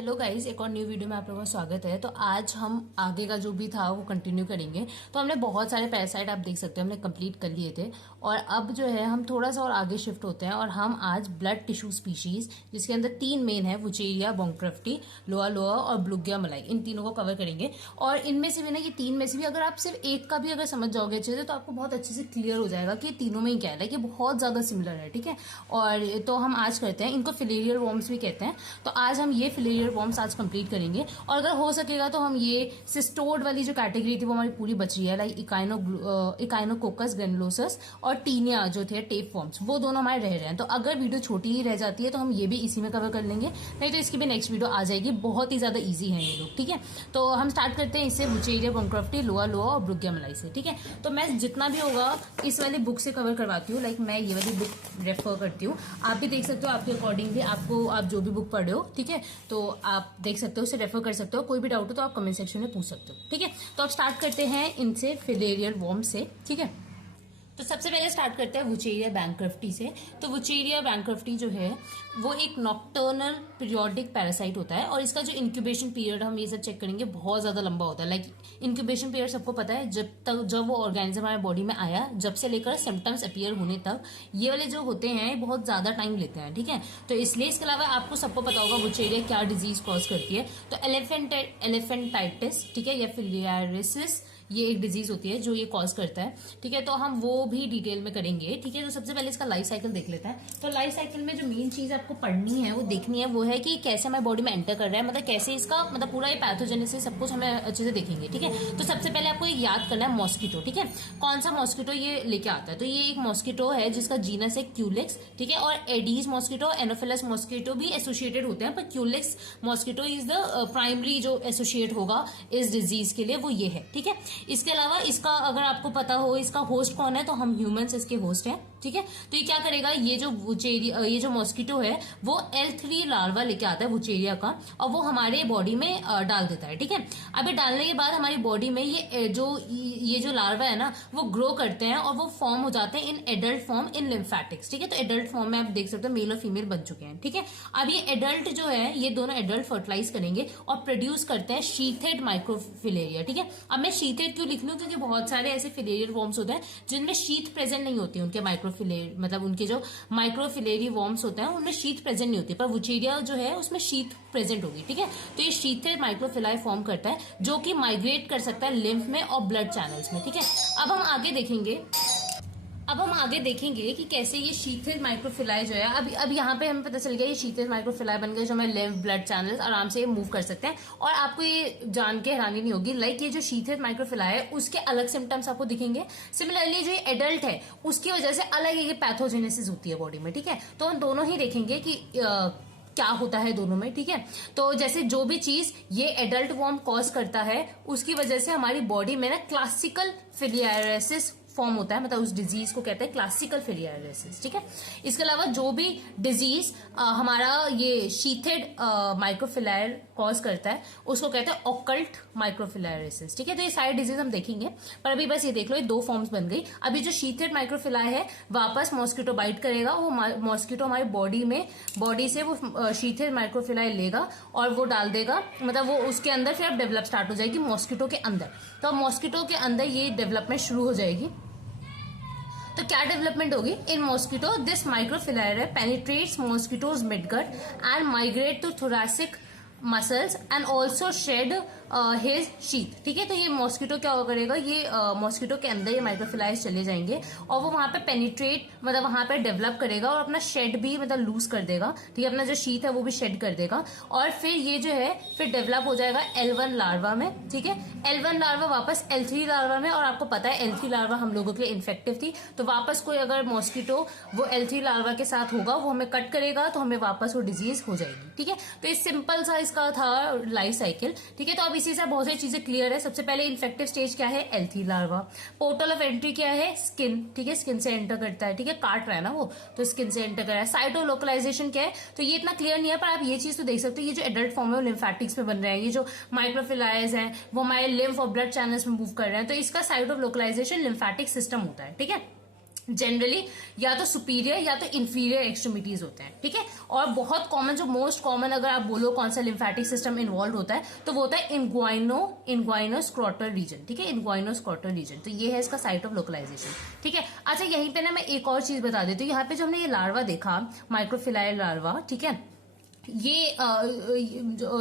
Hello guys, एक और new video में आप लोगों का स्वागत है। तो आज हम आगे का जो भी था वो कंटिन्यू करेंगे। तो हमने बहुत सारे पैरासाइट आप देख सकते हैं हमने कंप्लीट कर लिए थे और अब जो है हम थोड़ा सा और आगे शिफ्ट होते हैं और हम आज ब्लड टिश्यू स्पीशीज जिसके अंदर तीन मेन है, वुचेरिया, बोंक्राफ्टी, लोआ लोआ और ब्लूग्या मलाई, इन तीनों को कवर करेंगे। और इनमें से भी ना, ये तीन में से भी अगर आप सिर्फ एक का भी अगर समझ जाओगे अच्छे से तो आपको बहुत अच्छे से क्लियर हो जाएगा कि तीनों में ही क्या है। लाइक ये बहुत ज्यादा सिमिलर है, ठीक है। और तो हम आज करते हैं, इनको फिलेरियल वॉर्म्स भी कहते हैं। तो आज हम ये फिलेरियल वॉर्म्स आज कंप्लीट करेंगे और अगर हो सकेगा तो हम ये सिस्टोड वाली जो कैटेगरी थी वो हमारी पूरी बच रही है, लाइक इकाइनोकोकस ग्रेनुलोसस और टीनिया जो थे टेप फॉर्म्स, वो दोनों हमारे रह रहे हैं। तो अगर वीडियो छोटी ही रह जाती है तो हम ये भी इसी में कवर कर लेंगे, नहीं तो इसकी भी नेक्स्ट वीडियो आ जाएगी। बहुत ही ज्यादा ईजी है ये लोग, ठीक है। तो हम स्टार्ट करते हैं इससे, वुचेरिया, बोंक्राफ्टी, लोआ लोआ और ब्लूग्या मलाई से, ठीक है। तो मैं जितना भी होगा इस वाली बुक से कवर करवाती हूँ, लाइक मैं ये वाली बुक रेफर करती हूँ। आप भी देख सकते हो आपके अकॉर्डिंग भी, आपको आप जो भी बुक पढ़े हो, ठीक है, तो आप देख सकते हो, उसे रेफर कर सकते हो। कोई भी डाउट हो तो आप कमेंट सेक्शन में पूछ सकते हो, ठीक है। तो आप स्टार्ट करते हैं इनसे, फिलेरियल वॉर्म से, ठीक है। तो सबसे पहले स्टार्ट करते हैं वुचेरिया बैंक्रफ्टी से। तो वुचेरिया बैंक्रफ्टी जो है वो एक नॉक्टर्नल पीरियोडिक पैरासाइट होता है और इसका जो इंक्यूबेशन पीरियड हम ये सब चेक करेंगे बहुत ज्यादा लंबा होता है। लाइक इंक्यूबेशन पीरियड सबको पता है, जब वो ऑर्गेनिज्म हमारे बॉडी में आया, जब से लेकर सिम्टम्स अपीयर होने तक, ये वाले जो होते हैं बहुत ज्यादा टाइम लेते हैं, ठीक है। तो इसलिए इसके अलावा आपको सबको पता होगा वुचेरिया क्या डिजीज कॉज करती है। तो एलिफेंटाइटिस, ठीक है, या फिलियारिसिस, ये एक डिजीज होती है जो ये कॉज करता है, ठीक है। तो हम वो भी डिटेल में करेंगे, ठीक है। तो सबसे पहले इसका लाइफ साइकिल देख लेते हैं। तो लाइफ साइकिल में जो मेन चीज आपको पढ़नी है, वो देखनी है, वो है कि कैसे हमारे बॉडी में एंटर कर रहा है, मतलब कैसे इसका, मतलब पूरा ये पैथोजेनेसिस सब कुछ हमें अच्छे से देखेंगे, ठीक है। तो सबसे पहले आपको ये याद करना है मॉस्किटो, ठीक है। कौन सा मॉस्किटो ये लेके आता है? तो ये एक मॉस्किटो है जिसका जीनस है क्यूलिक्स, ठीक है। और एडीज मॉस्किटो, एनोफिलस मॉस्किटो भी एसोसिएटेड होते हैं, पर Culex mosquito is the primary जो एसोसिएट होगा इस डिजीज के लिए, वो ये है, ठीक है। इसके अलावा इसका अगर आपको पता हो इसका होस्ट कौन है, तो हम ह्यूमंस इसके होस्ट हैं, ठीक है। तो ये क्या करेगा, ये जो मॉस्किटो है वो L3 लार्वा लेके आता है वुचेरिया का और वो हमारे बॉडी में डाल देता है, ठीक है। अब ये डालने के बाद हमारी बॉडी में ये जो लार्वा है ना, वो ग्रो करते हैं और वो फॉर्म हो जाते हैं in adult form in lymphatics, ठीक है। तो एडल्ट फॉर्म में आप देख सकते हो मेल और फीमेल बन चुके हैं, ठीक है। अब ये एडल्ट जो है, ये दोनों एडल्ट फर्टिलाइज करेंगे और प्रोड्यूस करते हैं शीथेड माइक्रोफिलेरिया, ठीक है। अब मैं शीथेड क्यों लिख लूं, क्योंकि बहुत सारे ऐसे फिलेरियल वॉर्म्स होते हैं जिनमें शीथ प्रेजेंट नहीं होती, उनके मतलब उनके जो माइक्रोफिलेरी वॉर्म्स होते हैं उनमें शीथ प्रेजेंट नहीं होती, पर वुचेरिया जो है उसमें शीथ प्रेजेंट होगी, ठीक है। तो ये शीथेड माइक्रोफिलाई फॉर्म करता है जो कि माइग्रेट कर सकता है लिम्फ में और ब्लड चैनल्स में, ठीक है। अब हम आगे देखेंगे कि कैसे ये शीथेड माइक्रोफिलाई जो है, अब यहाँ पे हमें पता चल गया ये शीथेड माइक्रोफिलाई बन गए जो हमें लिम्फ, ब्लड चैनल्स आराम से मूव कर सकते हैं। और आपको ये जान के हैरानी नहीं होगी, लाइक ये जो शीथेड माइक्रोफिलाई है उसके अलग सिम्टम्स आपको दिखेंगे। सिमिलरली जो ये एडल्ट है उसकी वजह से अलग ये पैथोजेनेसिस होती है बॉडी में, ठीक है। तो हम दोनों ही देखेंगे कि क्या होता है दोनों में, ठीक है। तो जैसे जो भी चीज ये एडल्ट वॉर्म कॉज करता है उसकी वजह से हमारी बॉडी में ना क्लासिकल फिलियारिसिस फॉर्म होता है, मतलब उस डिजीज को कहते हैं क्लासिकल फिलियारिसिस, ठीक है। इसके अलावा जो भी डिजीज हमारा ये शीथेड माइक्रोफिलायर कॉज करता है उसको कहते हैं ऑकल्ट माइक्रोफिलारिसिस, ठीक है। तो ये सारे डिजीज हम देखेंगे, पर अभी बस ये देख लो ये दो फॉर्म्स बन गई। अभी जो शीथेड माइक्रोफिलाय है वापस मॉस्किटो बाइट करेगा, वो मॉस्किटो हमारी बॉडी से वो शीथेड माइक्रोफिलाय लेगा और वो डाल देगा, मतलब वो उसके अंदर फिर अब डेवलप स्टार्ट हो जाएगी मॉस्किटो के अंदर। तो मॉस्किटो के अंदर ये डेवलपमेंट शुरू हो जाएगी। तो क्या डेवलपमेंट होगी in mosquito, this microfilaria penetrates mosquito's midgut and migrate to thoracic muscles and also shed his sheath, ठीक है। तो ये मॉस्किटो क्या करेगा, ये मॉस्किटो के अंदर ये माइक्रोफिलाइज चले जाएंगे और वो वहां पे पेनिट्रेट, मतलब वहां पे डेवलप करेगा और अपना शेड भी मतलब लूज कर देगा, ठीक है। अपना जो शीथ है वो भी शेड कर देगा और फिर ये जो है फिर डेवलप हो जाएगा L1 लार्वा में, ठीक है। L1 लार्वा वापस L3 लार्वा में, और आपको पता है L3 लार्वा हम लोगों के लिए इन्फेक्टिव थी, तो वापस कोई अगर मॉस्किटो वो L3 लार्वा के साथ होगा वो हमें कट करेगा तो हमें वापस वो डिजीज हो जाएगी, ठीक है। तो ये सिंपल सा इसका था लाइफ साइकिल, ठीक है। तो अब इसी से बहुत सारी चीजें क्लियर है। सबसे पहले इन्फेक्टिव स्टेज क्या है, L3 larva. Portal of entry क्या है, स्किन, ठीक है, स्किन से एंटर करता है, ठीक है, काट रहा है ना वो, तो स्किन से एंटर कर रहा है। साइट ऑफ लोकलाइजेशन क्या है, तो ये इतना क्लियर नहीं है, पर आप ये चीज तो देख सकते हो, ये जो एडल्ट फॉर्म है वो लिम्फेटिक्स में बन रहे हैं, ये जो माइक्रोफिलायज है वो हमारे लिम्फ और ब्लड चैनल्स में मूव कर रहे हैं, तो इसका site of localisation lymphatic system होता है, ठीक है। जनरली या तो सुपीरियर या तो इंफीरियर एक्सट्रीमिटीज होते हैं, ठीक है। और बहुत कॉमन, जो मोस्ट कॉमन अगर आप बोलो कौन सा लिम्फेटिक सिस्टम इन्वॉल्व होता है, तो वो होता है इनग्वाइनोस्क्रोटल रीजन, ठीक है, इनग्वाइनोस्क्रोटल रीजन। तो ये है इसका साइट ऑफ लोकलाइजेशन, ठीक है। अच्छा, यहीं पे ना मैं एक और चीज बता देती हूँ। यहाँ पे जो हमने ये लार्वा देखा, माइक्रोफिलाई लार्वा, ठीक है, ये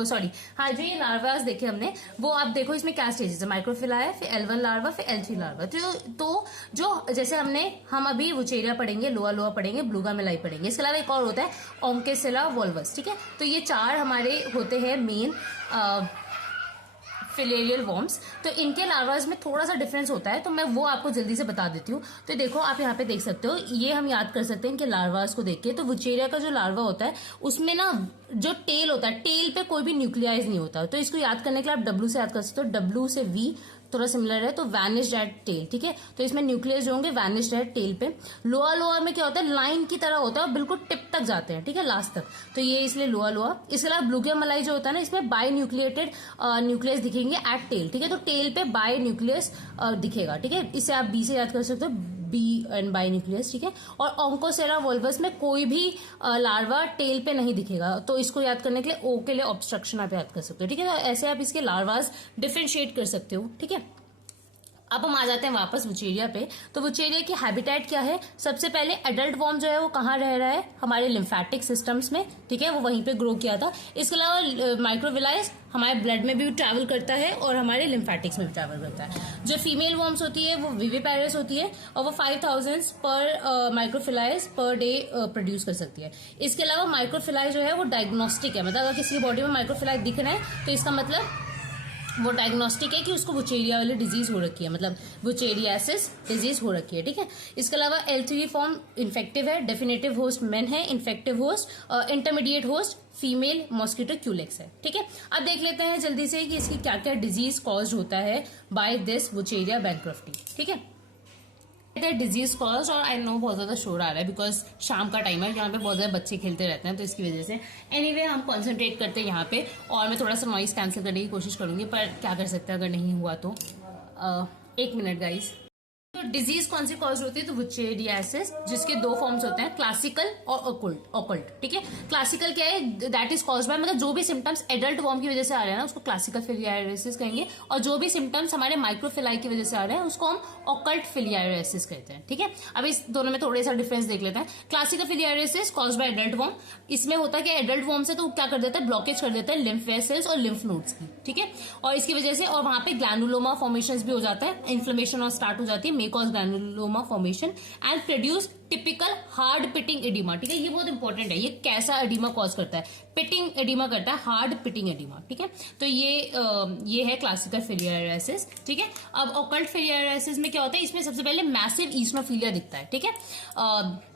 सॉरी हाँ, जो ये लार्वास देखे हमने, वो आप देखो इसमें क्या स्टेजेस है, माइक्रोफिलाई, फिर L1 लार्वा, फिर L3 लार्वा। तो जो जैसे हम अभी वुचेरिया पढ़ेंगे, लोआ लोआ पढ़ेंगे, ब्लूगा मेलाई पढ़ेंगे, इसके अलावा एक और होता है ओंकेसिला वोल्वस, ठीक है। तो ये 4 हमारे होते हैं मेन फिलेरियल वॉर्म्स। तो इनके लार्वाज में थोड़ा सा डिफरेंस होता है, तो मैं वो आपको जल्दी से बता देती हूँ। तो देखो आप यहाँ पे देख सकते हो, ये हम याद कर सकते हैं इनके लार्वाज को देख के। तो वुचेरिया का जो लार्वा होता है उसमें ना जो टेल होता है, टेल पे कोई भी न्यूक्लियाइज नहीं होता। तो इसको याद करने के लिए आप डब्ल्यू से याद कर सकते हो, डब्ल्यू से वी थोड़ा सिमिलर है, तो वैनिश्ड एट टेल, ठीक है। तो इसमें न्यूक्लियस जो होंगे वैनिश्ड एट टेल पे। लोआ लोआ में क्या होता है, लाइन की तरह होता है और बिल्कुल टिप तक जाते हैं, ठीक है, लास्ट तक। तो ये इसलिए लोआ लोआ। इसके अलावा ब्लूगा मलाई जो होता है ना, इसमें बाय न्यूक्लिएटेड न्यूक्लियस दिखेंगे एट टेल, ठीक है। तो टेल पे बाय न्यूक्लियस दिखेगा, ठीक है। इसे आप बी से याद कर सकते हो, बी एंड बाई न्यूक्लियस, ठीक है। और ओंकोसेरा वोल्वस में कोई भी लार्वा टेल पे नहीं दिखेगा, तो इसको याद करने के लिए ओ के लिए ऑब्स्ट्रक्शन आप याद कर सकते हो, ठीक है। तो ऐसे आप इसके लार्वास डिफरेंशिएट कर सकते हो, ठीक है। अब हम आ जाते हैं वापस वुचेरिया पे। तो वुचेरिया की हैबिटेट क्या है, सबसे पहले एडल्ट वॉर्म जो है वो कहाँ रह रहा है, हमारे लिम्फेटिक सिस्टम्स में, ठीक है, वो वहीं पे ग्रो किया था। इसके अलावा माइक्रोविलाइज हमारे ब्लड में भी ट्रैवल करता है और हमारे लिम्फेटिक्स में भी ट्रैवल करता है। जो फीमेल वॉर्म्स होती है वो विविपेरस होती है और वो 5000 पर माइक्रोफिलाइज पर डे प्रोड्यूस कर सकती है। इसके अलावा माइक्रोफिलाई जो है वो डायग्नोस्टिक है, मतलब अगर किसी की बॉडी में माइक्रोफिलाई दिख रहे हैं तो इसका मतलब वो डायग्नोस्टिक है कि उसको वुचेरिया वाली डिजीज हो रखी है, मतलब वुचेरियासिस डिजीज हो रखी है, ठीक है। इसके अलावा L3 फॉर्म इन्फेक्टिव है, डेफिनेटिव होस्ट मेन है, infective host intermediate host female mosquito Culex है, ठीक है। अब देख लेते हैं जल्दी से कि इसकी क्या क्या डिजीज कॉज होता है बाय दिस वुचेरिया बैंक्रफ्टी, ठीक है। डिजीज कॉज, और आई नो बहुत ज्यादा शोर आ रहा है बिकॉज शाम का टाइम है, यहाँ पे बहुत ज्यादा बच्चे खेलते रहते हैं, तो इसकी वजह से एनीवे हम कंसंट्रेट करते हैं यहाँ पे। और मैं थोड़ा सा नॉइस कैंसिल करने की कोशिश करूंगी, पर क्या कर सकते हैं अगर नहीं हुआ तो। 1 मिनट गाइज। तो डिजीज कौन सी कॉज होती है, तो वुचेरियासिस, जिसके 2 फॉर्म्स होते हैं, क्लासिकल और ऑकल्ट, ठीक है। क्लासिकल क्या है, दैट इज कॉज बाय, मतलब जो भी सिम्टम्स एडल्ट वॉर्म की वजह से आ रहे हैं ना उसको क्लासिकल फिलियारिसिस कहेंगे, और जो भी सिम्टम्स हमारे माइक्रोफिलाई की वजह से आ रहे हैं उसको हम ऑकल्ट फिलियारिसिस कहते हैं, ठीक है। अब इस दोनों में थोड़े सा डिफरेंस देख लेते हैं। Classical filariasis cause by adult worm, इसमें होता है कि एडल्ट वॉर्म से तो क्या कर देता है, ब्लॉकेज कर देता है लिम्फ वेसल्स और लिम्फ नोड्स की, ठीक है। और इसकी वजह से और वहां पे ग्लैनुलोमा फॉर्मेशन भी हो जाता है, इन्फ्लेमेशन और स्टार्ट हो जाती है, may cause granuloma formation and produce typical hard pitting oedema, ठीक है। ये बहुत इंपॉर्टेंट है, ये कैसा एडिमा कॉज करता है, पिटिंग एडिमा करता है, हार्ड पिटिंग एडिमा, ठीक है। तो ये है क्लासिकल फिलियारिसिस, ठीक है। अब ऑकल्ट फिलियारिसिस में क्या होता है, इसमें सबसे पहले मैसिव ईस्नोफिलिया दिखता है, ठीक है।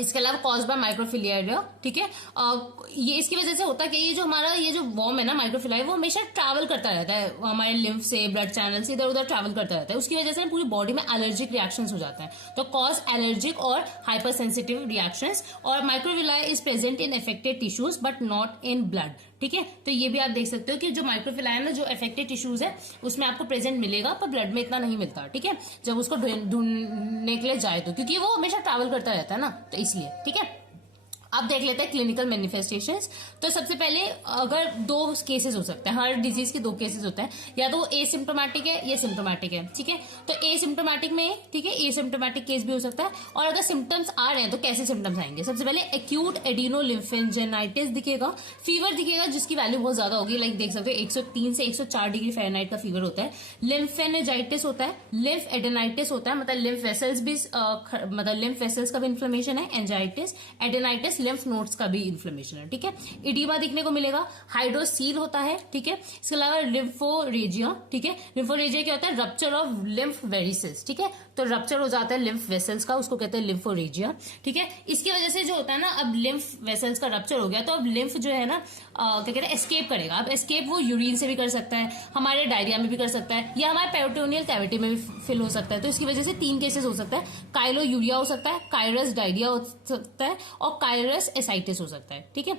इसके अलावा कॉज बाय माइक्रोफिलिया, ठीक है। ये इसकी वजह से होता है कि ये जो वॉर्म है ना माइक्रोफिलाई, वो हमेशा ट्रैवल करता रहता है हमारे लिम्फ से, ब्लड चैनल से इधर उधर ट्रैवल करता रहता है। उसकी वजह से पूरी बॉडी में एलर्जिक रिएक्शंस हो जाते हैं, तो कॉज एलर्जिक और हाइपर सेंसिटिव रिएक्शंस। और microfilariae is present in affected tissues but not in blood, ठीक है। तो ये भी आप देख सकते हो कि जो माइक्रोफिलाई है ना, जो अफेक्टेड टिश्यूज है उसमें आपको प्रेजेंट मिलेगा, पर ब्लड में इतना नहीं मिलता, ठीक है, जब उसको ढूंढने के लिए जाए तो, क्योंकि वो हमेशा ट्रैवल करता रहता है ना, तो इसलिए, ठीक है। अब देख लेते हैं क्लिनिकल मैनिफेस्टेशंस। तो सबसे पहले अगर 2 केसेस हो सकते हैं, हर डिजीज के 2 केसेस होते हैं, या तो वो एसिम्प्टोमेटिक है या सिम्प्टोमेटिक है, ठीक है। तो एसिम्प्टोमेटिक में, ठीक है, एसिम्प्टोमेटिक केस भी हो सकता है। और अगर सिम्टम्स आ रहे हैं तो कैसे सिम्टम्स आएंगे, सबसे पहले एक्यूट एडिनोलिम्फेंजेनाइटिस दिखेगा, फीवर दिखेगा जिसकी वैल्यू बहुत ज्यादा होगी, लाइक देख सकते हो 103 से 104 डिग्री फ़ारेनहाइट का फीवर होता है। लिम्फेनेजाइटिस होता है, लिम्फ एडेनाइटिस होता है, मतलब लिम्फ वेसल्स भी मतलब लिम्फ वेसल्स का भी इन्फ्लेमेशन है, एंजाइटिस, एडेनाइटिस लिम्फ नोड्स का भी इन्फ्लेमेशन है, ठीक है। इडीमा दिखने को मिलेगा, हाइड्रोसील होता है, ठीक है। इसके अलावा लिम्फोरेजिया, ठीक है। लिम्फोरेजिया क्या होता है, रप्चर ऑफ लिम्फ वेरिसेस, ठीक है। तो रप्चर हो जाता है लिम्फ वेसल्स का, उसको कहते हैं लिम्फोरेजिया, ठीक है। इसकी वजह से जो होता है ना, अब लिम्फ वेसल्स का रप्चर हो गया तो अब लिम्फ जो है ना क्या कहते हैं, एस्केप करेगा। अब एस्केप वो यूरिन से भी कर सकता है, हमारे डायरिया में भी कर सकता है, या हमारे पेरिटोनियल कैविटी में भी फिल हो सकता है। तो इसकी वजह से 3 केसेस हो सकता है, काइलो यूरिया हो सकता है, कायरस डायरिया हो सकता है, और कायरस एसाइटिस हो सकता है, ठीक है।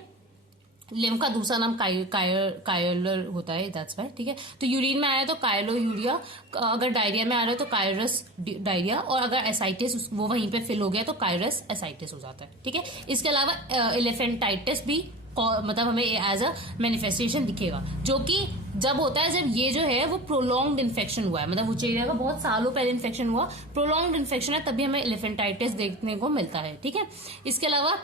लिम्फ का दूसरा नाम कायलर होता है, दैट्स वाई, ठीक है। तो यूरिन में आया तो कायलोयूरिया, अगर डायरिया में आ रहा है तो कायरस डायरिया, और अगर एसाइटिस वो वहीं पे फिल हो गया तो कायरस एसाइटिस हो जाता है, ठीक है। इसके अलावा एलिफेंटाइटिस भी मतलब हमें एज अ मैनिफेस्टेशन दिखेगा, जो कि जब होता है जब ये जो है वो प्रोलॉन्ग्ड इन्फेक्शन हुआ है, मतलब वुचेरिया का बहुत सालों पहले इन्फेक्शन हुआ, प्रोलॉन्ग्ड इन्फेक्शन है, तभी हमें एलिफेंटाइटिस देखने को मिलता है, ठीक है। इसके अलावा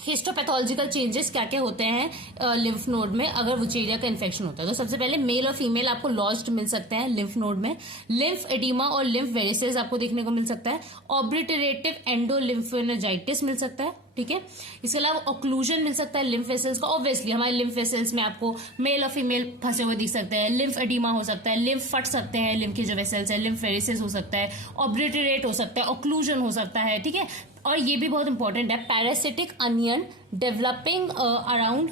हिस्टोपैथोलॉजिकल चेंजेस क्या क्या होते हैं लिम्फ नोड में अगर वुचेरिया का इन्फेक्शन होता है। तो सबसे पहले मेल और फीमेल आपको लॉज्ड मिल सकते हैं लिम्फ नोड में। लिम्फ एडिमा और लिम्फ वेरिसेस आपको देखने को मिल सकता है। ऑब्लिटरेटिव एंडोलिम्फेनजाइटिस मिल सकता है, ठीक है। इसके अलावा ऑक्लूजन मिल सकता है लिम्फ वेसल्स का। ऑब्वियसली हमारे लिम्फ वेसल्स में आपको मेल और फीमेल फंसे हुए दिख सकते हैं। लिम्फ एडिमा हो सकता है, लिम्फ फट सकते हैं, लिम्फ के जो वेसल्स है, लिम्फ वेरिसेस हो सकता है, ऑब्लिटरेट हो सकता है, ऑक्लूजन हो सकता है, ठीक है। और ये भी बहुत इंपॉर्टेंट है, parasitic onion developing around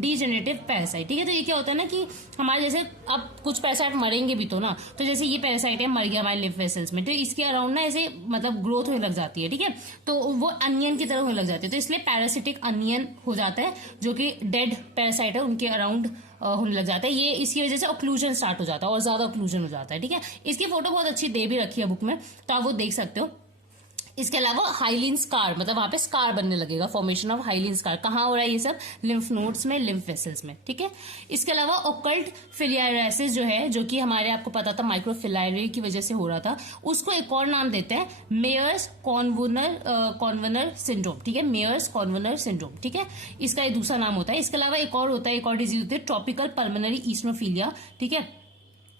degenerative parasite, ठीक है। तो ये क्या होता है ना कि हमारे जैसे अब कुछ पैरासाइट मरेंगे भी तो ना, तो जैसे ये पैरासाइट है मर गया हमारे लिम्फ वेसल्स में, तो इसके अराउंड ना ऐसे मतलब ग्रोथ होने लग जाती है, ठीक है। तो वो अनियन की तरह होने लग जाती है, तो इसलिए पैरासिटिक अनियन हो जाता है, जो कि डेड पैरासाइट है उनके अराउंड होने लग जाता है। ये इसकी वजह से ऑक्लूजन स्टार्ट हो जाता है और ज्यादा ऑक्लूजन हो जाता है, ठीक है। इसकी फोटो बहुत अच्छी दे भी रखी है बुक में, तो आप वो देख सकते हो। इसके अलावा हाइलिन स्कार, मतलब वहां पे स्कार बनने लगेगा, फॉर्मेशन ऑफ हाइलिन स्कार कहाँ हो रहा है, ये सब लिम्फ नोड्स में, लिम्फ वेसल्स में, ठीक है। इसके अलावा ओकल्ट फिलियाराइसिस जो है, जो कि हमारे आपको पता था माइक्रोफिलारी की वजह से हो रहा था, उसको एक और नाम देते हैं मेयर्स कॉन्वनर सिंड्रोम, ठीक है। मेयर्स कॉन्वनर सिंड्रोम, ठीक है, इसका एक दूसरा नाम होता है। इसके अलावा एक और होता है, एक और डिजीज होती है ट्रॉपिकल पल्मोनरी ईस्नोफीलिया, ठीक है,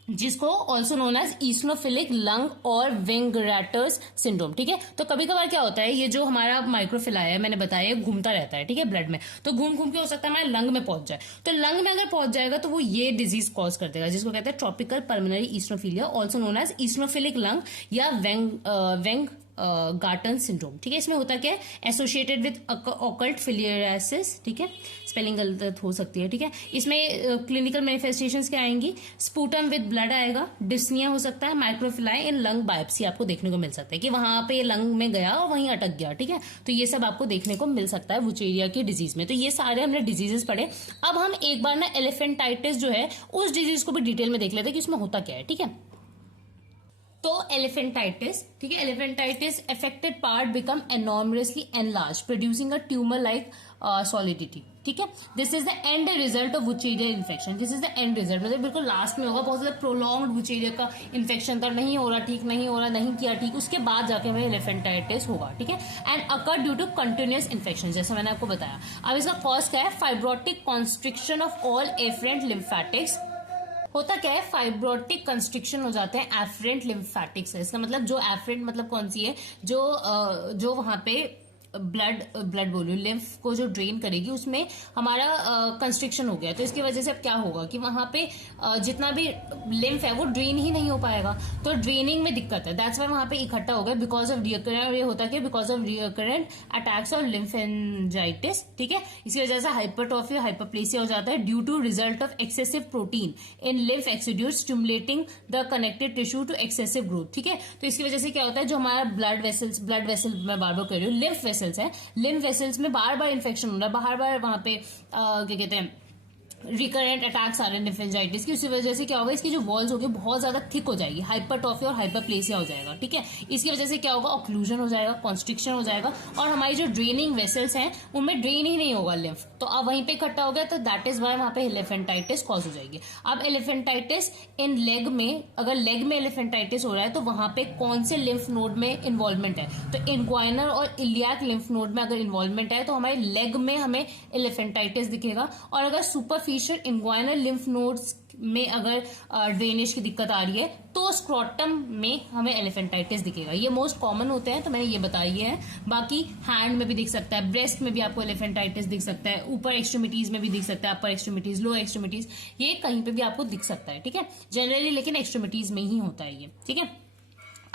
जिसको also known as eosinophilic lung और विंगरैटर्स सिंड्रोम, ठीक है। तो कभी कभार क्या होता है, ये जो हमारा माइक्रोफिलाई है मैंने बताया घूमता रहता है, ठीक है, ब्लड में, तो घूम घूम के हो सकता है हमारे लंग में पहुंच जाए, तो लंग में अगर पहुंच जाएगा तो वो ये डिजीज कॉज कर देगा, जिसको कहते हैं tropical pulmonary eosinophilia, also known as eosinophilic lung या वेंग गार्टन सिंड्रोम, ठीक है। इसमें होता क्या है, एसोसिएटेड विद ऑकल्ट फिलियराइसिस, ठीक है, स्पेलिंग गलत हो सकती है, ठीक है। इसमें क्लिनिकल मैनिफेस्टेशंस क्या आएंगी, स्पूटम विद ब्लड आएगा, डिस्निया हो सकता है, माइक्रोफिलाई इन लंग बायोप्सी आपको देखने को मिल सकता है कि वहां पे लंग में गया और वहीं अटक गया, ठीक है। तो ये सब आपको देखने को मिल सकता है वुचेरिया की डिजीज में। तो ये सारे हमने डिजीजेस पढ़े। अब हम एक बार ना एलिफेंटाइटिस जो है उस डिजीज को भी डिटेल में देख लेते हैं कि इसमें होता क्या है, ठीक है। तो एलिफेंटाइटिस, ठीक है, एलिफेंटाइटिस affected part become enormously enlarge producing a tumour like solidity, ठीक है। This is the end result of Wuchereria infection, this is the end result, मतलब बिल्कुल लास्ट में होगा, बहुत ज्यादा प्रोलॉन्ग्ड वुचेरिया का इन्फेक्शन था, नहीं हो रहा ठीक, नहीं हो रहा, नहीं किया ठीक, उसके बाद जाके हमें एलिफेंटाइटिस होगा, ठीक है। And occur due to continuous infection, जैसे मैंने आपको बताया। अब इसका कॉज क्या है, fibrotic constriction of all afferent lymphatics. होता क्या है, फाइब्रोटिक कंस्ट्रिक्शन हो जाते हैं एफरेंट लिम्फेटिक्स है। इसका मतलब जो एफरेंट मतलब कौन सी है, जो वहां पे ब्लड बोलूं लिम्फ को जो ड्रेन करेगी उसमें हमारा कंस्ट्रिक्शन हो गया, तो इसकी वजह से अब क्या होगा कि वहां पे जितना भी लिम्फ है वो ड्रेन ही नहीं हो पाएगा, तो ड्रेनिंग में दिक्कत है, दैट्स वाई वहां पे इकट्ठा हो गया बिकॉज ऑफ रिकरेंट, ये होता है because of recurrent attacks of lymphangitis, ठीक है। इसी वजह से हाइपरट्रॉफी, हाइपरप्लेसिया हो जाता है due to result of excessive protein in lymph exudate stimulating the connected tissue to excessive growth, ठीक है। तो इसकी वजह से क्या होता है, जो हमारा ब्लड वेसल मैं बार बार कह रही हूँ, लिम्फ वेसल्स है, लिम्फ वेसल्स में बार बार इन्फेक्शन हो रहा है, बार बार वहां पे क्या कहते हैं रिकरेंट अटैक्स आ रहे हैं लिम्फेंजाइटिस की, उसी वजह से क्या होगा, इसकी जो वॉल्स होगी बहुत ज्यादा थिक हो जाएगी, हाइपरट्रॉफी और हाइपरप्लेसिया हो जाएगा, ठीक है। इसकी वजह से क्या होगा, ऑक्लूजन हो जाएगा, कॉन्स्ट्रिक्शन हो जाएगा, और हमारी जो ड्रेनिंग वेसल्स हैं उनमें ड्रेन ही नहीं होगा लिम्फ, तो अब वहीं पे इकट्ठा हो गया, तो दैट इज वाई वहां पे एलिफेंटाइटिस कॉज हो जाएगी। अब एलिफेंटाइटिस इन लेग में, अगर लेग में एलिफेंटाइटिस हो रहा है तो वहां पे कौन से लिम्फ नोड में इन्वॉल्वमेंट है, तो इंग्वाइनर और इलियाक लिम्फ नोड में अगर इन्वॉल्वमेंट है तो हमारे लेग में हमें एलिफेंटाइटिस दिखेगा, और अगर सुपरफिशियल इंग्वाइनर लिम्फ नोड्स में अगर ड्रेनेज की दिक्कत आ रही है तो स्क्रोटम में हमें एलिफेंटाइटिस दिखेगा। ये मोस्ट कॉमन होते हैं, तो मैंने ये बताई है। बाकी हैंड में भी दिख सकता है, ब्रेस्ट में भी आपको एलिफेंटाइटिस दिख सकता है, ऊपर एक्सट्रीमिटीज में भी दिख सकता है, अपर एक्सट्रीमिटीज, लोअर एक्सट्रीमिटीज, ये कहीं पे भी आपको दिख सकता है, ठीक है, जनरली लेकिन एक्सट्रीमिटीज में ही होता है ये, ठीक है।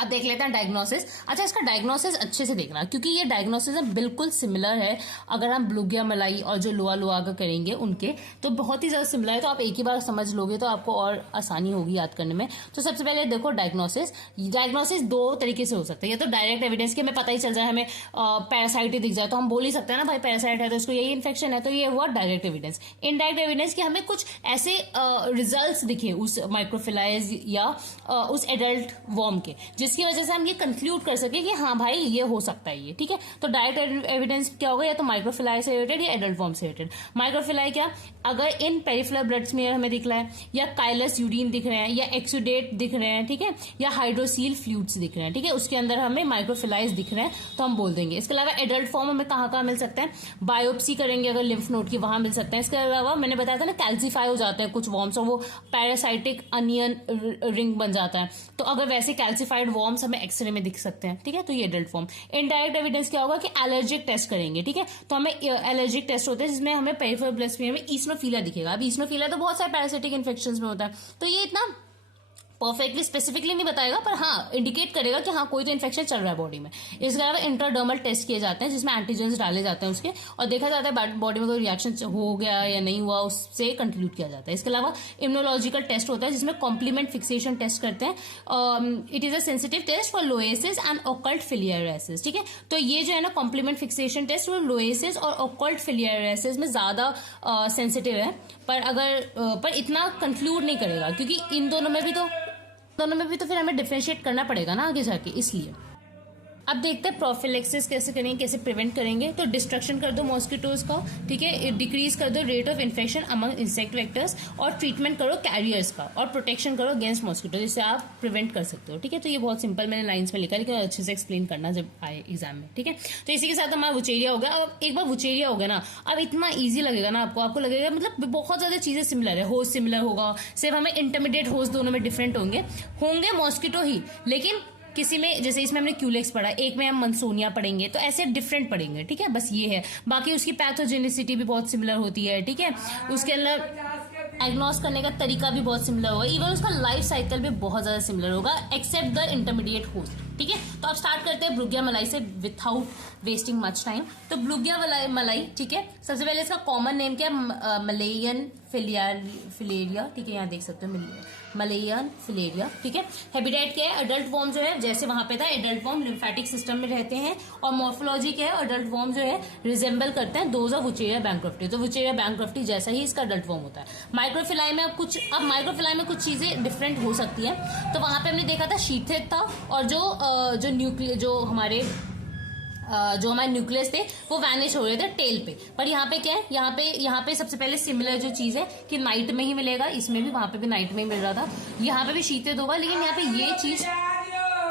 अब देख लेते हैं डायग्नोसिस। अच्छा, इसका डायग्नोसिस अच्छे से देखना, क्योंकि ये डायग्नोसिस बिल्कुल सिमिलर है अगर हम ब्लूगिया मलाई और जो लोआ लोआ का करेंगे उनके, तो बहुत ही ज्यादा सिमिलर है। तो आप एक ही बार समझ लोगे तो आपको और आसानी होगी याद करने में। तो सबसे पहले देखो डायग्नोसिस दो तरीके से हो सकता है। या तो डायरेक्ट एविडेंस की हमें पता ही चल जाए, हमें पैरासाइट ही दिख जाए तो हम बोल ही सकते हैं ना भाई पैरासाइट है तो इसको यही इन्फेक्शन है, तो ये हुआ डायरेक्ट एविडेंस। इनडायरेक्ट एविडेंस की हमें कुछ ऐसे रिजल्ट दिखे उस माइक्रोफिलाइज या उस एडल्ट वॉर्म के, जिसकी वजह से हम ये कंक्लूड कर सके कि हाँ भाई ये हो सकता है ये, ठीक है। तो डायरेक्ट एविडेंस क्या होगा, या तो माइक्रोफिलाई से रिलेटेड या एडल्ट फॉर्म से रिलेटेड। माइक्रोफिलाई क्या, अगर इन पेरिफेरल ब्लड स्मीयर हमें दिख रहा है, या काइलस यूरिन दिख रहे हैं, या एक्सुडेट दिख रहे हैं, ठीक है, या हाइड्रोसील फ्लूइड्स दिख रहे हैं, ठीक है, उसके अंदर हमें माइक्रोफिलाइज दिख रहे हैं तो हम बोल देंगे। इसके अलावा एडल्ट फॉर्म हमें कहाँ कहाँ मिल सकता है, बायोप्सी करेंगे अगर लिम्फ नोड की, वहां मिल सकते हैं। इसके अलावा मैंने बताया था ना कैल्सीफाई हो जाते हैं कुछ वॉर्म्स और वो पैरासाइटिक अनियन रिंग बन जाता है, तो अगर वैसे कैल्सीफाइड वॉर्म्स हमें एक्सरे में दिख सकते हैं, ठीक है, तो ये एडल्ट फॉर्म। इनडायरेक्ट एविडेंस क्या होगा कि एलर्जिक टेस्ट करेंगे, ठीक है, तो हमें एलर्जिक टेस्ट होते हैं जिसमें हमें पेरिफेरल ब्लड स्मीयर में ईस्नोफिलिया दिखेगा। अब ईस्नोफिलिया तो बहुत सारे पैरासिटिक इन्फेक्शंस में होता है, तो ये इतना परफेक्टली स्पेसिफिकली नहीं बताएगा, पर हाँ इंडिकेट करेगा कि हाँ कोई तो इन्फेक्शन चल रहा है बॉडी में। इसके अलावा इंट्राडर्मल टेस्ट किए जाते हैं जिसमें एंटीजेंस डाले जाते हैं उसके, और देखा जाता है बॉडी में कोई रिएक्शन हो गया या नहीं हुआ, उससे कंक्लूड किया जाता है। इसके अलावा इम्यूनोलॉजिकल टेस्ट होता है जिसमें कॉम्प्लीमेंट फिक्सेशन टेस्ट करते हैं। It is a sensitive test for loiasis and occult filariasis, ठीक है। तो ये जो है ना कॉम्प्लीमेंट फिक्सेशन टेस्ट वो लोएसिस और ऑकल्ट फिलियराइसिस में ज्यादा सेंसिटिव है, पर इतना कंक्लूड नहीं करेगा, क्योंकि इन दोनों में भी तो फिर हमें डिफरेंशिएट करना पड़ेगा ना आगे जाके, इसलिए। अब देखते हैं प्रोफिलेक्सिस कैसे करेंगे, कैसे प्रिवेंट करेंगे। तो डिस्ट्रक्शन कर दो मॉस्किटोज का, ठीक है, डिक्रीज कर दो rate of infection among insect vectors, और ट्रीटमेंट करो कैरियर्स का, और प्रोटेक्शन करो अगेंस्ट मॉस्किटो, जिससे आप प्रिवेंट कर सकते हो, ठीक है। तो ये बहुत सिंपल मैंने लाइंस में लिखा है, लेकिन अच्छे से एक्सप्लेन करना जब आए एग्जाम में, ठीक है। तो इसी के साथ हमारा वुचेरिया हो गया। अब एक बार वुचेरिया हो गया ना, अब इतना ईजी लगेगा ना आपको लगेगा मतलब बहुत ज्यादा चीजें सिमिलर है, होस्ट सिमिलर होगा, सिर्फ हमें इंटरमीडिएट होस्ट दोनों में डिफरेंट होंगे मॉस्किटो ही, लेकिन किसी में जैसे इसमें हमने क्यूलेक्स पढ़ा, एक में हम मंसोनिया पढ़ेंगे, तो ऐसे डिफरेंट पढ़ेंगे, ठीक है, बस ये है। बाकी उसकी पैथोजेनिसिटी भी बहुत सिमिलर होती है, ठीक है। उसके अंदर डायग्नोस करने का तरीका भी बहुत सिमिलर होगा, इवन उसका लाइफ साइकिल भी बहुत ज्यादा सिमिलर होगा एक्सेप्ट द इंटरमीडिएट होस्ट, ठीक है। तो अब स्टार्ट करते हैं ब्लूगिया मलाई से विथआउट वेस्टिंग मच टाइम। तो ब्लूगिया मलाई, ठीक है, सबसे पहले इसका कॉमन नेम क्या है, मलेयन फिलेरिया, ठीक है, यहाँ देख सकते हो मलेयन फिलेरिया, ठीक है। हैबिटेट क्या है, अडल्ट वॉर्म जो है जैसे वहां पे था, एडल्ट वॉर्म लिम्फेटिक सिस्टम में रहते हैं, और मॉर्फोलॉजी क्या है, अडल्ट वॉर्म जो है रिजेंबल करते हैं दोज ऑफ वुचेरिया बैंक्रफ्टी, तो वुचेरिया बैंक्रफ्टी जैसा ही इसका अडल्ट वॉर्म होता है। माइक्रोफिलाई में माइक्रोफिलाई में कुछ चीजें डिफरेंट हो सकती है। तो वहां पे हमने देखा था शीथित था, और जो हमारे न्यूक्लियस थे वो वैनिश हो रहे थे टेल पे। पर यहाँ पे क्या है, यहाँ पे सबसे पहले सिमिलर जो चीज है कि नाइट में ही मिलेगा, इसमें भी वहां पे भी नाइट में ही मिल रहा था, यहाँ पे भी शीतित होगा, लेकिन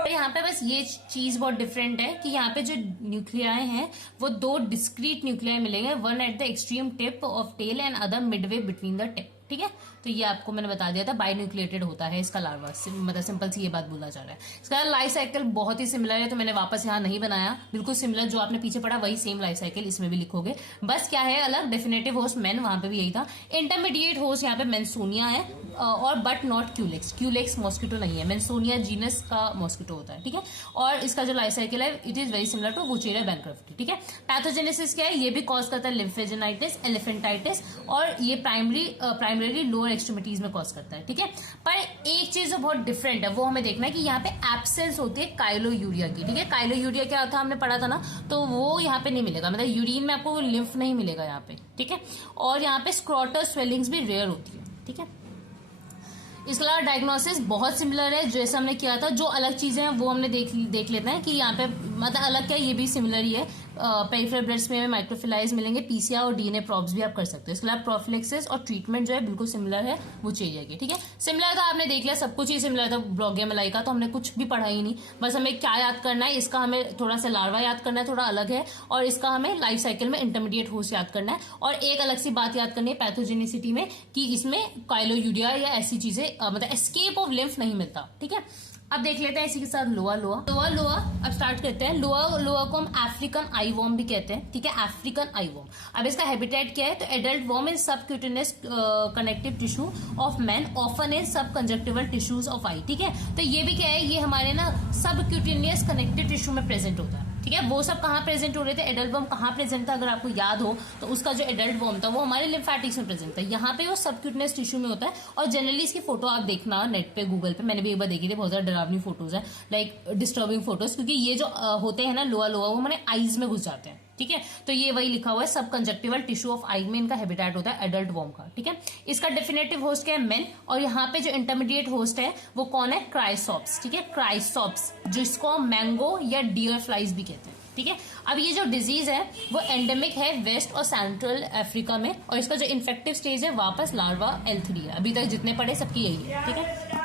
यहाँ पे बस ये चीज बहुत डिफरेंट है कि यहाँ पे जो न्यूक्लियाई हैं वो दो डिस्क्रीट न्यूक्लियाई मिलेंगे, one at the extreme tip of tail and other midway between the tip, ठीक है। तो ये आपको मैंने बता दिया था, बाइन्यूक्लिएटेड होता है इसका लार्वा, मतलब सिंपल सी ये बात बोला जा रहा है। इसका लाइफ साइकिल बहुत ही सिमिलर है, तो मैंने वापस यहाँ नहीं बनाया, बिल्कुल सिमिलर जो आपने पीछे पढ़ा वही सेम लाइफ साइकिल इसमें भी लिखोगे, बस क्या है अलग, डेफिनेटिव होस्ट मेन, वहां पे भी यही था। इंटरमीडिएट होस्ट यहाँ पे मेंसोनिया है, और बट नॉट क्यूलेक्स मॉस्किटो नहीं है, मेंसोनिया जीनस का मॉस्किटो होता है, ठीक है। और इसका जो लाइफ साइकिल है it is very similar to Wuchereria bancrofti, ठीक है। पैथोजेनेसिस क्या है, ये भी कॉज करता है लिम्फेजेनाइटिस, एलिफेंटाइटिस, और ये प्राइमरी लोअर एक्सट्रीमिटीज में कॉज करता है, ठीक है। पर एक चीज जो बहुत डिफरेंट है वो हमें देखना है कि यहाँ पे एब्सेंस होती है काइलोयूरिया की, ठीक है। काइलोयूरिया क्या था हमने पढ़ा था ना, तो वो यहाँ पे नहीं मिलेगा, मतलब यूरिन में आपको लिम्फ नहीं मिलेगा यहाँ पे, ठीक है। और यहाँ पे स्क्रोटल स्वेलिंग्स भी रेयर होती है, ठीक है। इसके अलावा डायग्नोसिस बहुत सिमिलर है, जैसे हमने किया था, जो अलग चीजें हैं वो हमने देख लेते हैं कि यहाँ पे मतलब अलग क्या है, ये भी सिमिलर ही है। पेरिफेरल ब्लड स्मीयर में माइक्रोफिलाइज मिलेंगे, पीसीआर और डीएनए प्रॉब्स भी आप कर सकते हो। इसके अलावा प्रोफिलेक्सिस और ट्रीटमेंट जो है बिल्कुल सिमिलर है वुचेरिया की, ठीक है। सिमिलर था, आपने देख लिया, सब कुछ ही सिमिलर था ब्लूगिया मलाई का, तो हमने कुछ भी पढ़ा ही नहीं, बस हमें क्या याद करना है, इसका हमें थोड़ा सा लार्वा याद करना है, थोड़ा अलग है, और इसका हमें लाइफ साइकिल में इंटरमीडिएट होस्ट याद करना है। और एक अलग सी बात याद करनी है पैथोजेनिसिटी में कि इसमें काइलोयूरिया या ऐसी चीजें मतलब एस्केप ऑफ लिम्फ नहीं मिलता, ठीक है। अब देख लेते हैं इसी के साथ लोआ लोआ लोआ लोआ। अब स्टार्ट करते हैं। लोआ लोआ को हम अफ्रीकन आई वॉर्म भी कहते हैं, ठीक है, अफ्रीकन आई वॉर्म। अब इसका हैबिटेट क्या है, तो adult worm is subcutaneous connective tissue of man, often is सब कंजक्टिवल टिश्यूज ऑफ आई, ठीक है। तो ये भी क्या है, ये हमारे ना सबक्यूटेनियस कनेक्टिव टिश्यू में प्रेजेंट होता है, ठीक है। वो सब कहाँ प्रेजेंट हो रहे थे, एडल्ट वॉर्म कहाँ प्रेजेंट था, अगर आपको याद हो तो उसका जो एडल्ट वॉर्म था वो हमारे लिम्फेटिक्स में प्रेजेंट था। यहाँ पे वो सबक्यूटेनियस टिश्यू में होता है। और जनरली इसकी फोटो आप देखना नेट पे, गूगल पे, मैंने भी एक बार देखी थी, बहुत ज्यादा डरावनी फोटोज है, लाइक डिस्टर्बिंग फोटोज, क्योंकि ये जो होते हैं ना लोआ लोआ, वो हमारे आईज में घुस जाते हैं, ठीक है। तो ये वही लिखा हुआ है, सब कंजक्टिवल टिश्यू ऑफ आई में इनका हैबिटेट होता है एडल्ट वॉर्म का, ठीक है। इसका डेफिनेटिव होस्ट क्या है, मेन। और यहाँ पे जो इंटरमीडिएट होस्ट है वो कौन है, क्राइसॉप्स, ठीक है, क्राइसॉप्स, जिसको मैंगो या डियर फ्लाइज भी कहते हैं, ठीक है। अब ये जो डिजीज है वो एंडेमिक है वेस्ट और सेंट्रल अफ्रीका में, और इसका जो इन्फेक्टिव स्टेज है वापस लार्वा L3 है। अभी तक जितने पढ़े सबकी यही है, ठीक है।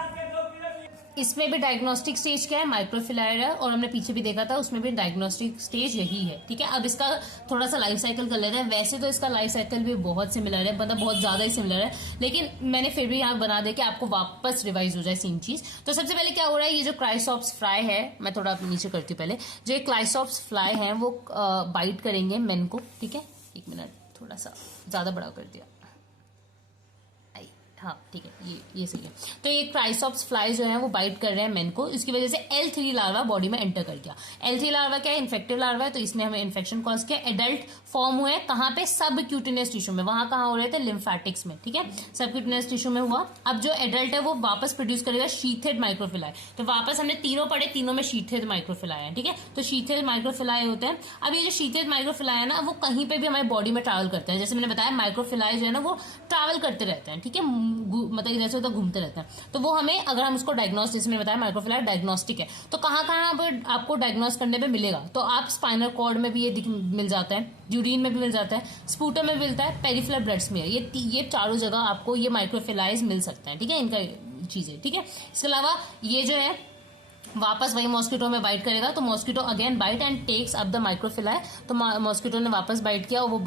इसमें भी डायग्नोस्टिक स्टेज क्या है, माइक्रोफिलायर है, और हमने पीछे भी देखा था उसमें भी डायग्नोस्टिक स्टेज यही है, ठीक है। अब इसका थोड़ा सा लाइफ साइकिल कर लेते हैं। वैसे तो इसका लाइफ साइकिल भी बहुत सिमिलर है, मतलब बहुत ज्यादा ही सिमिलर है, लेकिन मैंने फिर भी यहाँ बना दे कि आपको वापस रिवाइज हो जाए सेम चीज। तो सबसे पहले क्या हो रहा है, ये जो क्राइसॉप्स फ्लाई है, मैं थोड़ा नीचे करती हूँ पहले, जो क्राइसॉप्स फ्लाई है वो बाइट करेंगे मेन को, ठीक है। एक मिनट, थोड़ा सा ज्यादा बड़ा कर दिया, हाँ ठीक है, ये सही है। तो ये क्राइसॉप्स फ्लाई जो है वो बाइट कर रहे हैं मेन को, इसकी वजह से L3 लार्वा बॉडी में एंटर कर गया। L3 लार्वा क्या है, इन्फेक्टिव लार्वा है, तो इसने हमें इन्फेक्शन कॉज किया। एडल्ट फॉर्म हुए कहाँ पे, सब क्यूटिनियस टिश्यू में। वहां कहाँ हो रहे थे, लिम्फेटिक्स में, ठीक है, सब क्यूटिनियस टिश्यू में हुआ। अब जो एडल्ट है वो वापस प्रोड्यूस करेगा शीथेड माइक्रोफिलाई। तो वापस हमने तीनों पढ़े, तीनों में शीथेड माइक्रोफिलाई है, ठीक है। तो शीथेड माइक्रोफिलाई होते हैं। अब ये जो शीथेड माइक्रोफिलाई है ना, वो कहीं पे भी हमारी बॉडी में ट्रैवल करते हैं। जैसे मैंने बताया, माइक्रोफिलाई जो है ना वो ट्रैवल करते रहते हैं, ठीक है, मतलब जैसे होता घूमते रहते हैं। तो वो हमें, अगर हम उसको डायग्नोस, जैसे मैंने बताया माइक्रोफिलाई डायग्नोस्टिक है, तो कहाँ कहाँ आपको डायग्नोस करने पे मिलेगा, तो आप स्पाइनल कॉर्ड में भी ये मिल जाता है, यूरिन में भी मिल जाता है, स्पूटम में मिलता है, पेरिफेरल ब्लड्स में है, ये चारों जगह आपको ये माइक्रोफिलाइज मिल सकता है, ठीक है, इनका चीजें, ठीक है। इसके अलावा ये जो है वापस वही मॉस्किटो में बाइट करेगा, तो mosquito again bite and takes up the microfilariae. तो मॉस्किटो ने वापस बाइट किया और वो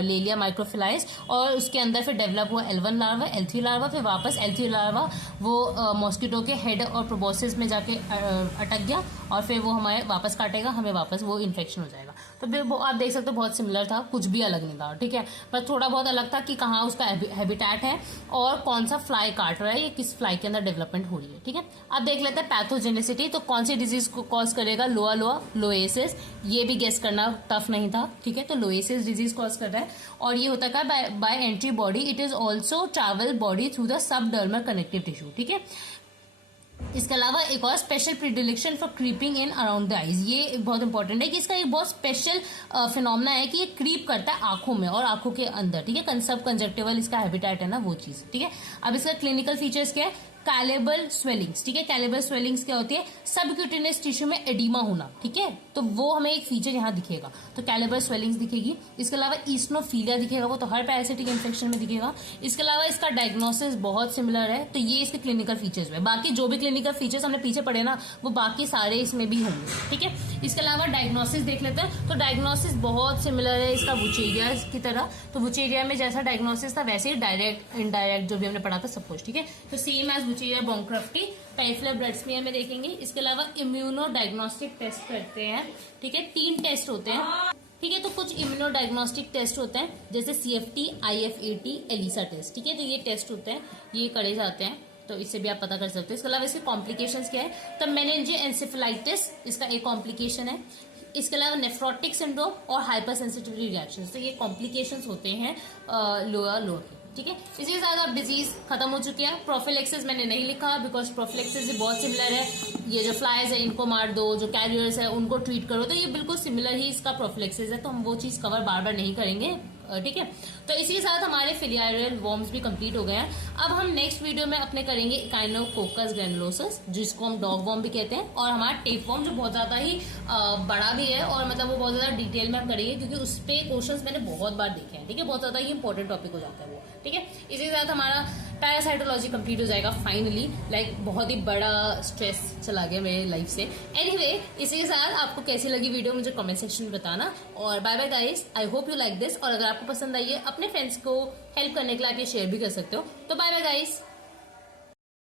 ले लिया माइक्रोफिलाइज, और उसके अंदर फिर डेवलप हुआ L1 लार्वा, L3 लार्वा, फिर वापस L3 लार्वा वो मॉस्किटो के हेड और प्रोबोसिस में जाके अटक गया, और फिर वो हमारे वापस काटेगा, हमें वापस वो इन्फेक्शन हो जाएगा। तो फिर वो आप देख सकते हो बहुत सिमिलर था, कुछ भी अलग नहीं था, ठीक है। पर थोड़ा बहुत अलग था कि कहाँ उसका हैबिटेट है और कौन सा फ्लाई काट रहा है, ये किस फ्लाई के अंदर डेवलपमेंट हो रही है, ठीक है। अब देख लेते हैं पैथोजेनिसिटी। तो कौन सी डिजीज को कॉज करेगा, लोआ लोआ, लोएसिस। ये भी गेस करना टफ नहीं था, ठीक है। तो लोएसिस डिजीज कॉज कर रहा है, और ये होता है by entry body, it is also travel body through the subdermal connective tissue, ठीक है। इसके अलावा एक और special predilection for creeping in around the eyes. ये बहुत इंपॉर्टेंट है कि इसका एक बहुत स्पेशल फिनोमेना है कि ये क्रीप करता है आंखों में और आंखों के अंदर, ठीक है। सब कंजक्टिवल इसका हैबिटेट है ना, वो चीज, ठीक है। अब इसका क्लिनिकल फीचर्स क्या है, कैलेबल स्वेलिंग्स, ठीक है। कैलेबल स्वेलिंग्स क्या होती है, सबक्यूटेनियस टिश्यू में एडिमा होना, ठीक है। तो वो हमें एक फीचर यहाँ दिखेगा, तो कैलेबल स्वेलिंग्स दिखेगी। इसके अलावा ईस्नोफीलिया दिखेगा, वो तो हर पैरासिटिक इन्फेक्शन में दिखेगा। इसके अलावा इसका डायग्नोसिस बहुत सिमिलर है, तो ये इसके क्लिनिकल फीचर्स है। बाकी जो भी क्लिनिकल फीचर्स हमने पीछे पढ़े ना, वो बाकी सारे इसमें भी होंगे, ठीक है। इसके अलावा डायग्नोसिस देख लेते हैं। तो डायग्नोसिस बहुत सिमिलर है इसका वुचेरिया की तरह। तो वुचेरिया में जैसा डायग्नोसिस था वैसे ही डायरेक्ट इनडायरेक्ट जो भी हमने पढ़ा था सब कुछ, ठीक है। तो same as Wuchereria bancrofti, peripheral blood smear में देखेंगे। इसके अलावा इम्यूनो डायग्नोस्टिक टेस्ट करते हैं, ठीक है। 3 टेस्ट होते हैं, ठीक है। तो कुछ इम्यूनो डायग्नोस्टिक टेस्ट होते हैं, जैसे CFT, IFAT, एलिसा टेस्ट, ठीक है। तो ये टेस्ट होते हैं, ये करे जाते हैं, तो इससे भी आप पता कर सकते हो। इसके अलावा इसके कॉम्प्लिकेशंस क्या है, तो मेनिंजियोएन्सेफेलाइटिस इसका एक कॉम्प्लिकेशन है। इसके अलावा नेफ्रोटिक सिंड्रोम और हाइपर सेंसिटिविटी रिएक्शन, तो ये कॉम्प्लिकेशंस होते हैं लोअर के, ठीक है। इसी के साथ अब डिजीज खत्म हो चुकी है। प्रोफिलेक्सिस मैंने नहीं लिखा बिकॉज प्रोफिलेक्सिस भी बहुत सिमिलर है। ये जो फ्लाइज है इनको मार दो, जो कैरियर्स है उनको ट्रीट करो, तो ये बिल्कुल सिमिलर ही इसका प्रोफिलेक्सिस है, तो हम वो चीज कवर बार बार नहीं करेंगे, ठीक है। तो इसी के साथ हमारे फिलियारियल वॉर्म्स भी कंप्लीट हो गए हैं। अब हम नेक्स्ट वीडियो में अपने करेंगे इकाइनोकोकस ग्रैनुलोसस, जिसको हम डॉग वॉर्म भी कहते हैं, और हमारा टेप वॉर्म जो बहुत ज्यादा ही बड़ा भी है, और मतलब वो बहुत ज्यादा डिटेल में हम करेंगे क्योंकि उस पे क्वेश्चंस मैंने बहुत बार देखे हैं, ठीक है। बहुत ज्यादा ही इंपॉर्टेंट टॉपिक हो जाता है वो, ठीक है। इसी के साथ हमारा पैरासाइटोलॉजी कंप्लीट हो जाएगा फाइनली। लाइक बहुत ही बड़ा स्ट्रेस चला गया मेरे लाइफ से। एनीवे, इसी के साथ आपको कैसी लगी वीडियो मुझे कमेंट सेक्शन में बताना, और bye bye guys, I hope you like this. और अगर आपको पसंद आई है, अपने फ्रेंड्स को हेल्प करने के लिए आप ये शेयर भी कर सकते हो। तो बाय बाय गाइस।